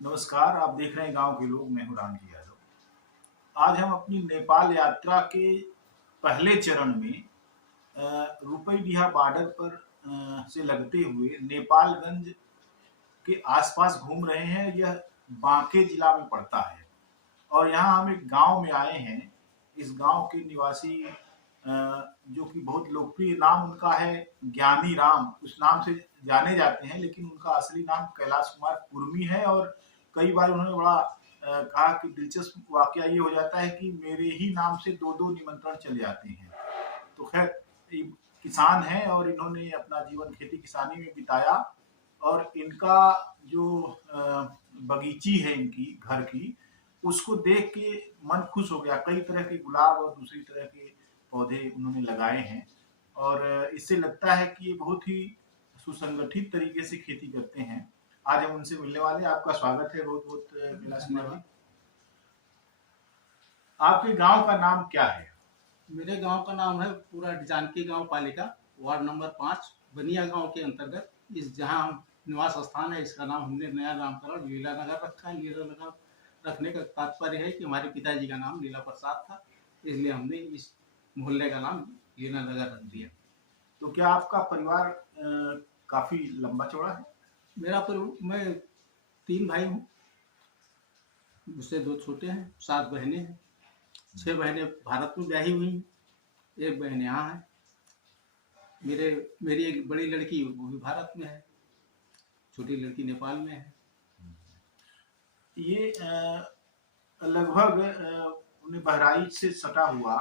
नमस्कार, आप देख रहे हैं गाँव के लोग, मैं हूँ रामजी यादव। आज हम अपनी नेपाल यात्रा के पहले चरण में रुपईडीहा बॉर्डर पर से लगते हुए नेपालगंज के आसपास घूम रहे हैं। यह बांके जिला में पड़ता है और यहाँ हम एक गांव में आए हैं। इस गांव के निवासी जो कि बहुत लोकप्रिय नाम उनका है ज्ञानी राम, उस नाम से जाने जाते हैं, लेकिन उनका असली नाम कैलाश कुमार कुर्मी है। और कई बार उन्होंने बड़ा कहा कि दिलचस्प वाकया ये हो जाता है कि मेरे ही नाम से दो दो निमंत्रण चले आते हैं। तो खैर, ये किसान हैं और इन्होंने अपना जीवन खेती किसानी में बिताया। और इनका जो बगीची है इनकी घर की, उसको देख के मन खुश हो गया। कई तरह के गुलाब और दूसरी तरह के पौधे उन्होंने लगाए हैं और इससे लगता है कि ये बहुत ही सुसंगठित तरीके से खेती करते हैं। आज हम उनसे मिलने वाले हैं। आपका स्वागत है बहुत बहुत कैलाश कुमार जी। आपके गांव का नाम क्या है? मेरे गांव का नाम है पूरा जानकी गांव पालिका, वार्ड नंबर 5, बनिया गांव के अंतर्गत। इस जहां निवास स्थान है, इसका नाम हमने नया नामकरण लीला नगर रखा है। लीला नगर रखने का तात्पर्य है कि हमारे पिताजी का नाम लीला प्रसाद था, इसलिए हमने इस मोहल्ले का नाम लीला नगर रख दिया। तो क्या आपका परिवार काफी लंबा चौड़ा है? मैं 3 भाई हूँ, मुझसे 2 छोटे हैं, 7 बहनें हैं। 6 बहनें भारत में ब्याही हुई हैं, 1 बहन यहाँ है। मेरी एक बड़ी लड़की वो भी भारत में है, छोटी लड़की नेपाल में है। ये लगभग उन्हें बहराइच से सटा हुआ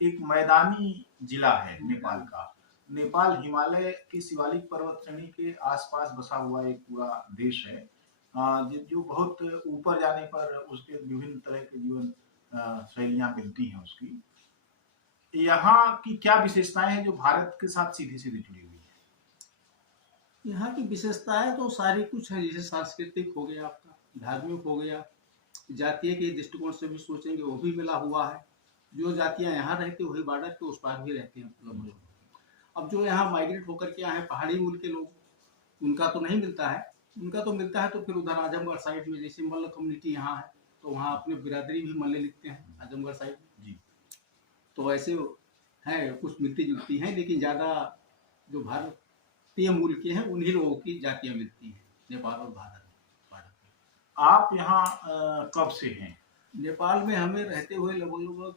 एक मैदानी जिला है नेपाल का। नेपाल हिमालय की शिवालिक पर्वत श्रेणी के आसपास बसा हुआ एक पूरा देश है, जो बहुत ऊपर जाने पर उसके विभिन्न तरह के जीवन शैलियां मिलती हैं उसकी। यहाँ की क्या विशेषताएं हैं जो भारत के साथ सीधी सीधी जुड़ी हुई है? यहाँ की विशेषताएं तो सारी कुछ है, जैसे सांस्कृतिक हो गया, आपका धार्मिक हो गया, जातीय के दृष्टिकोण से भी सोचेंगे वो भी मिला हुआ है। जो जातियाँ यहाँ रहती वही बॉर्डर के उस पार भी रहती हैं। अब जो यहाँ माइग्रेट होकर के आए पहाड़ी मूल के लोग, उनका तो नहीं मिलता है। उनका तो मिलता है तो फिर उधर आजमगढ़ साइड में, जैसे मल्ल कम्युनिटी यहाँ है, तो वहाँ अपने बिरादरी भी मल्ले लिखते हैं आजमगढ़ साइड में। तो ऐसे है, कुछ मिलती जुलती हैं, लेकिन ज़्यादा जो भारतीय मूल के हैं उन्हीं लोगों की जातियाँ मिलती हैं नेपाल और भारत में। आप यहाँ कब से हैं? नेपाल में हमें रहते हुए लगभग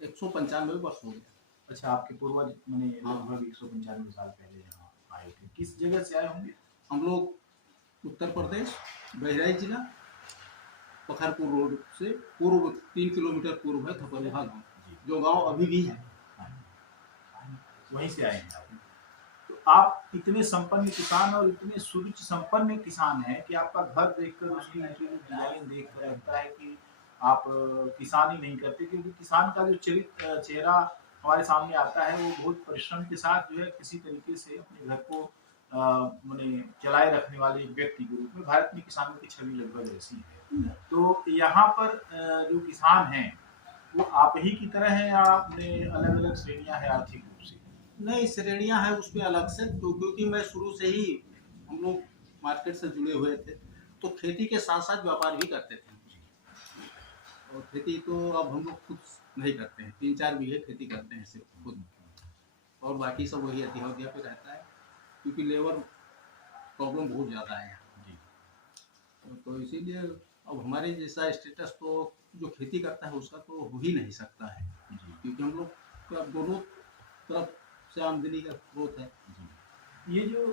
195 वर्ष हो गया। अच्छा, आपके पूर्वज मैंने लगभग 195 साल पहले यहाँ आए थे। किस जगह से आए होंगे? हम लोग उत्तर प्रदेश, बहराइच जिला, पखरपुर रोड से पूर्व 3 किलोमीटर पूर्व है थपरहा गाँव, जो गाँव अभी भी है, वहीं से आए हैं आप। तो आप इतने संपन्न किसान और इतने सुरुचि संपन्न किसान हैं कि आपका घर देखकर, उसकी डिजाइन देखकर लगता है कि आप किसान ही नहीं करते, क्योंकि किसान का जो चेहरा हमारे सामने आता है वो बहुत परिश्रम के साथ जो है किसी तरीके से अपने घर को मैंने चलाए रखने वाले एक व्यक्ति के रूप में भारत में किसानों की छवि लगभग ऐसी है। तो यहाँ पर जो किसान हैं वो आप ही की तरह है या आपने अलग अलग श्रेणियां हैं आर्थिक रूप से? नहीं, श्रेणियाँ हैं उसमें अलग से, क्योंकि मैं शुरू से ही, हम लोग मार्केट से जुड़े हुए थे, तो खेती के साथ साथ व्यापार भी करते थे। और खेती तो अब हम लोग खुद नहीं करते हैं, 3-4 बीघे खेती करते हैं सिर्फ खुद, और बाकी सब वही अतिहौदिया पे रहता है, क्योंकि लेबर प्रॉब्लम बहुत ज़्यादा है यहाँ। तो इसीलिए अब हमारे जैसा स्टेटस तो जो खेती करता है उसका तो हो ही नहीं सकता है, क्योंकि हम लोग का दोनों तरफ से आमदनी का स्रोत है। ये जो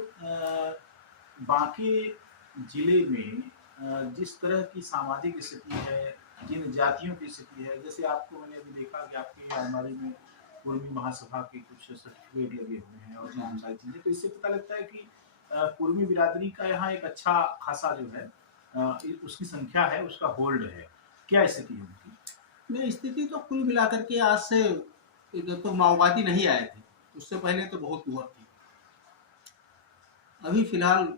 बांके जिले में जिस तरह की सामाजिक स्थिति है, जिन जातियों की स्थिति है, जैसे आपको मैंने अभी देखा कि आपके अलमारी में कुर्मी महासभा के कुछ सर्टिफिकेट लगे हुए हैं और बहुत सारी चीजें, तो इससे पता लगता है कि कुर्मी बिरादरी का यहाँ एक अच्छा खासा जो है उसकी संख्या है, उसका होल्ड है। क्या स्थिति है उनकी? नहीं, स्थिति तो कुल मिलाकर के आज से, इधर तो माओवादी नहीं आए थे, उससे पहले तो बहुत हुआ थी। अभी फिलहाल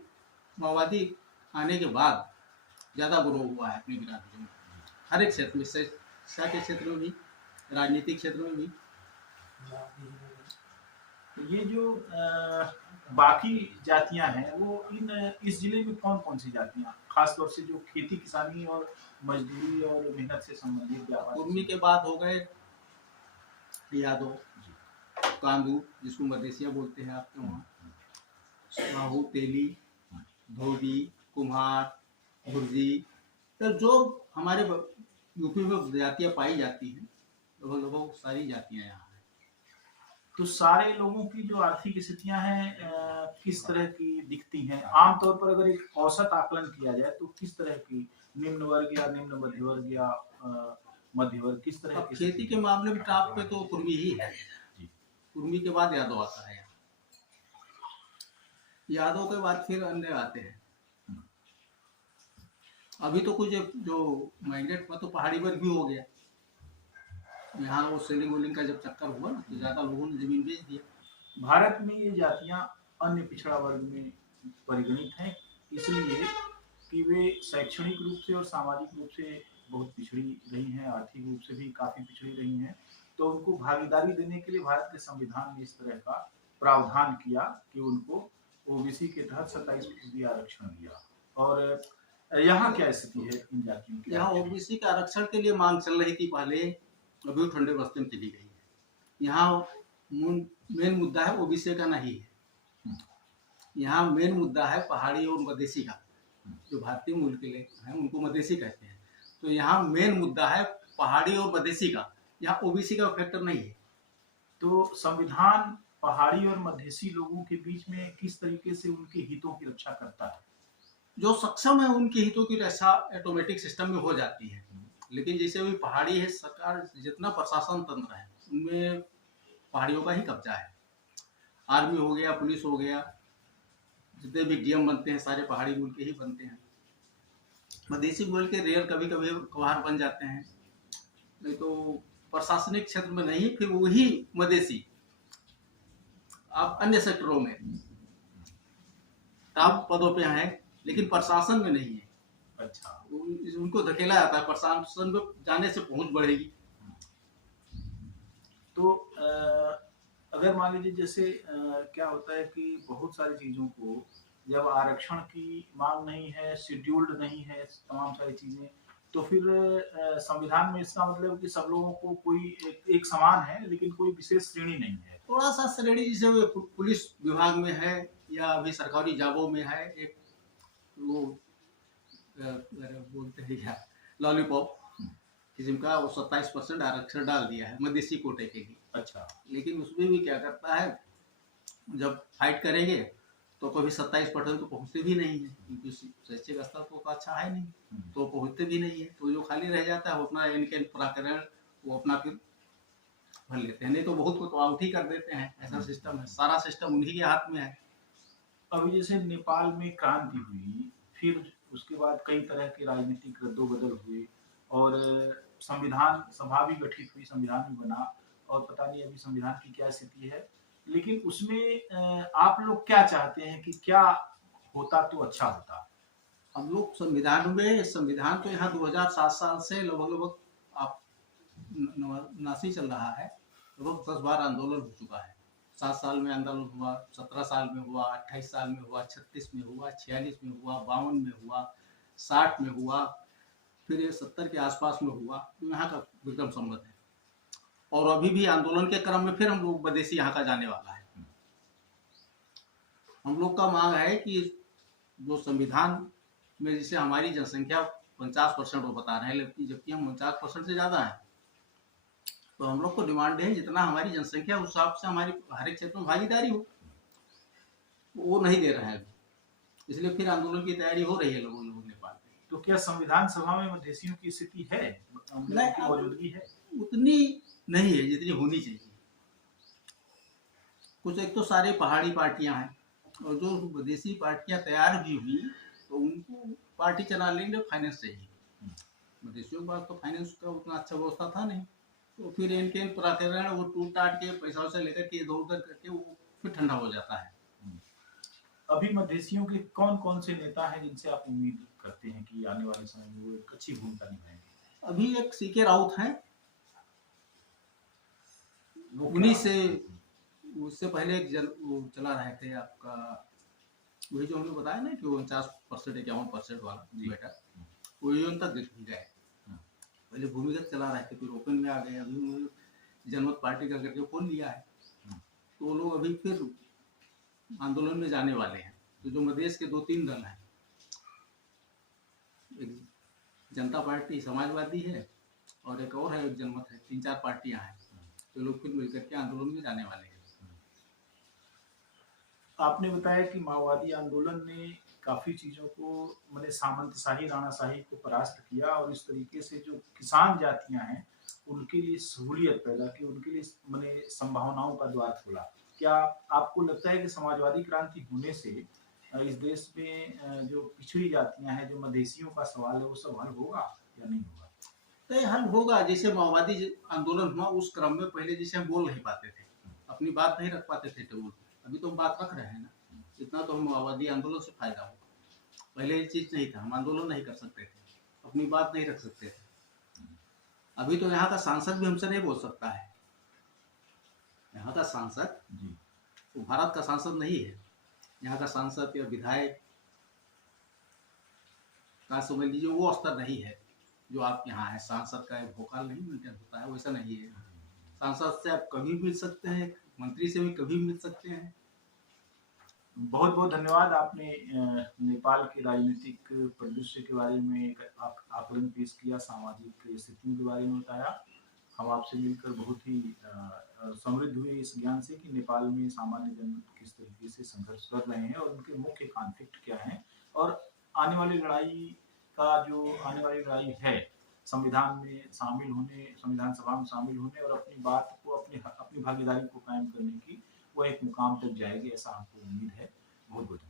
माओवादी आने के बाद ज़्यादा ग्रो हुआ है अपनी बिरादरी में, हर एक क्षेत्र में, शिक्षा के क्षेत्र में भी, राजनीतिक क्षेत्र में भी। ये जो बाकी जातियां हैं वो इस जिले में कौन कौन सी जातियां, खासतौर से जो खेती किसानी और मजदूरी और मेहनत से संबंधित व्यापार कुर्मी के बाद हो गए यादव, कांदू जिसको मधेसिया बोलते हैं आपके वहाँ, साहू, तेली, धोबी, कुम्हार, भुर्जी, तो जो हमारे यूपी में जातियाँ पाई जाती हैं लगभग सारी जातियाँ यहाँ हैं। तो सारे लोगों की जो आर्थिक स्थितियां हैं किस तरह की दिखती हैं आमतौर पर, अगर एक औसत आकलन किया जाए तो किस तरह की, निम्न वर्ग या निम्न मध्य वर्ग या मध्य वर्ग, किस तरह अब की खेती स्थिति के मामले में टॉप पे तो कुर्मी ही है, जी। कुर्मी के बाद यादव आता है, यादव के बाद फिर अन्य आते हैं। अभी तो कुछ जो माइग्रेट हुआ तो पहाड़ी वर्ग भी हो गया, यहाँ वो सेलिंग वेलिंग का जब चक्कर हुआ ना तो ज़्यादा लोगों ने जमीन बेच दिया। भारत में ये जातियां अन्य पिछड़ा वर्ग में परिगणित हैं, इसलिए कि वे शैक्षणिक रूप से और सामाजिक रूप से बहुत पिछड़ी रही हैं, आर्थिक रूप से भी काफी पिछड़ी रही हैं। तो उनको भागीदारी देने के लिए भारत के संविधान ने इस तरह का प्रावधान किया कि उनको ओबीसी के तहत 27% आरक्षण दिया। और यहाँ क्या स्थिति है इन जातियों की? यहाँ ओबीसी के आरक्षण के लिए मांग चल रही थी पहले, अभी वो ठंडे बस्ते में चली गई है। यहाँ मेन मुद्दा है ओबीसी का नहीं है, यहाँ मेन मुद्दा है पहाड़ी और मधेसी का। जो भारतीय मूल के लोग हैं उनको मधेसी कहते हैं, तो यहाँ मेन मुद्दा है पहाड़ी और मधेसी का, यहाँ ओबीसी का फैक्टर नहीं है। तो संविधान पहाड़ी और मधेसी लोगों के बीच में किस तरीके से उनके हितों की रक्षा करता है? जो सक्षम है उनके हितों की रक्षा ऑटोमेटिक सिस्टम में हो जाती है, लेकिन जैसे अभी पहाड़ी है, सरकार जितना प्रशासन तंत्र है उनमें पहाड़ियों का ही कब्जा है। आर्मी हो गया, पुलिस हो गया, जितने भी डीएम बनते हैं सारे पहाड़ी मूल के ही बनते हैं। मधेसी मूल के रेयर कभी कभी कभार बन जाते हैं, नहीं तो प्रशासनिक क्षेत्र में नहीं, फिर वही मधेसी आप अन्य सेक्टरों में टॉप पदों पे हैं लेकिन प्रशासन में नहीं है। अच्छा, उनको धकेला जाता है, प्रशासन में जाने से पहुंच बढ़ेगी। तो अगर मान लीजिए जैसे क्या होता है कि बहुत सारी चीजों को जब आरक्षण की मांग नहीं है, शेड्यूल्ड नहीं है तमाम सारी चीजें, तो फिर संविधान में इसका मतलब कि सब लोगों को कोई एक समान है लेकिन कोई विशेष श्रेणी नहीं है। थोड़ा सा श्रेणी जैसे पुलिस विभाग में है या अभी सरकारी जॉबों में है, एक वो बोलते हैं क्या, लॉलीपॉप किस्म का, वो 27% आरक्षण डाल दिया है मधेसी कोटे के लिए। अच्छा, लेकिन उसमें भी क्या करता है, जब फाइट करेंगे तो कभी 27% तो पहुंचते भी नहीं है, क्योंकि शैक्षिक स्तर तो अच्छा है नहीं, तो पहुंचते भी नहीं है। तो जो खाली रह जाता है वो अपना इनके प्रकरण वो अपना फिर भर लेते हैं, नहीं तो बहुत को तो आउट ही कर देते हैं। ऐसा सिस्टम है, सारा सिस्टम उन्हीं के हाथ में है। अभी जैसे नेपाल में क्रांति हुई, फिर उसके बाद कई तरह के राजनीतिक रद्दोबदल हुए और संविधान सभा भी गठित हुई, संविधान भी बना, और पता नहीं अभी संविधान की क्या स्थिति है। लेकिन उसमें आप लोग क्या चाहते हैं कि क्या होता तो अच्छा होता? हम लोग संविधान तो यहाँ 2007 साल से लगभग आप 79 चल रहा है, लगभग 10 बार आंदोलन हो चुका है। 7 साल में आंदोलन हुआ, 17 साल में हुआ, 28 साल में हुआ, 36 में हुआ, 46 में हुआ, 52 में हुआ, 60 में हुआ, फिर ये 70 के आसपास में हुआ। यहाँ का विक्रम संवत है, और अभी भी आंदोलन के क्रम में फिर हम लोग मधेसी यहाँ का जाने वाला है। हम लोग का मांग है कि जो संविधान में जैसे हमारी जनसंख्या 50% वो बता रहे हैं, जबकि हम 49% से ज़्यादा है, तो हम लोग को डिमांड है जितना हमारी जनसंख्या उस हिसाब से हमारी हर एक क्षेत्र में भागीदारी हो, वो नहीं दे रहे हैं अभी, इसलिए फिर आंदोलन की तैयारी हो रही है लोगों नेपाल में। तो क्या संविधान सभा में मधेसियों की स्थिति है, मौजूदगी है? उतनी नहीं है जितनी होनी चाहिए। कुछ एक तो सारे पहाड़ी पार्टियां हैं, और जो विदेशी पार्टियां तैयार भी हुई तो उनको पार्टी चलाने के लिए फाइनेंस चाहिए। मधेसियों के पास तो फाइनेंस का उतना अच्छा व्यवस्था था नहीं, तो फिर इनके प्रकरण वो टूट टाट के पैसा से लेकर के इधर उधर करके वो फिर ठंडा हो जाता है। अभी मधेसियों के कौन कौन से नेता हैं जिनसे आप उम्मीद करते हैं कि आने वाले समय में वो एक अच्छी भूमिका निभाएंगे? अभी एक सीके राउत हैं, उन्हीं से उससे पहले वो चला रहे थे आपका, वही जो हमने बताया ना कि 49% 51% वाला जी। बेटा, वही उन तक गए। हाँ। पहले भूमिगत चला रहे थे, फिर ओपन में आ गए। अभी उन्होंने जनमत पार्टी का करके खोल लिया है, हाँ। तो वो लोग अभी फिर आंदोलन में जाने वाले हैं। तो जो मधेश के 2-3 दल हैं, एक जनता पार्टी समाजवादी है और एक और है, एक जनमत है, 3-4 पार्टियां हैं, तो लोग फिर मिलकर के आंदोलन में जाने वाले हैं। आपने बताया कि माओवादी आंदोलन ने काफी चीजों को मैंने सामंतशाही राणाशाही को परास्त किया और इस तरीके से जो किसान जातियां हैं उनके लिए सहूलियत पैदा की, उनके लिए मैंने संभावनाओं का द्वार खोला। क्या आपको लगता है कि समाजवादी क्रांति होने से इस देश में जो पिछड़ी जातियां हैं, जो मधेसियों का सवाल है, वो सब हल होगा या नहीं होगा? तो हल होगा। जैसे माओवादी आंदोलन हुआ उस क्रम में पहले जैसे हम बोल नहीं पाते थे, अपनी बात नहीं रख पाते थे टेबल पे, अभी तो हम बात रख रहे हैं ना। इतना तो हम माओवादी आंदोलन से फायदा हो। पहले ये चीज नहीं था, हम आंदोलन नहीं कर सकते थे, अपनी बात नहीं रख सकते थे। अभी तो यहाँ का सांसद भी हमसे नहीं बोल सकता है। यहाँ का सांसद वो भारत का सांसद नहीं है। यहाँ का सांसद या विधायक का समझ लीजिए वो स्तर नहीं है जो आप यहाँ है। सांसद का एक भोकाल नहीं मेंटेन होता है, वैसा नहीं है। सांसद से आप कभी मिल सकते हैं, मंत्री से भी कभी मिल सकते हैं। बहुत बहुत धन्यवाद। आपने नेपाल के राजनीतिक परिदृश्य के बारे में एक आकलन पेश किया, सामाजिक स्थितियों के बारे में बताया। हम आपसे मिलकर बहुत ही समृद्ध हुए इस ज्ञान से कि नेपाल में सामान्य जन किस तरीके से संघर्ष कर रहे हैं और उनके मुख्य कॉन्फ्लिक्ट क्या हैं, और आने वाली लड़ाई है संविधान में शामिल होने, संविधान सभा में शामिल होने और अपनी बात को, अपनी भागीदारी को कायम करने की, वो एक मुकाम तक जाएगी, ऐसा हमको उम्मीद है। बहुत बहुत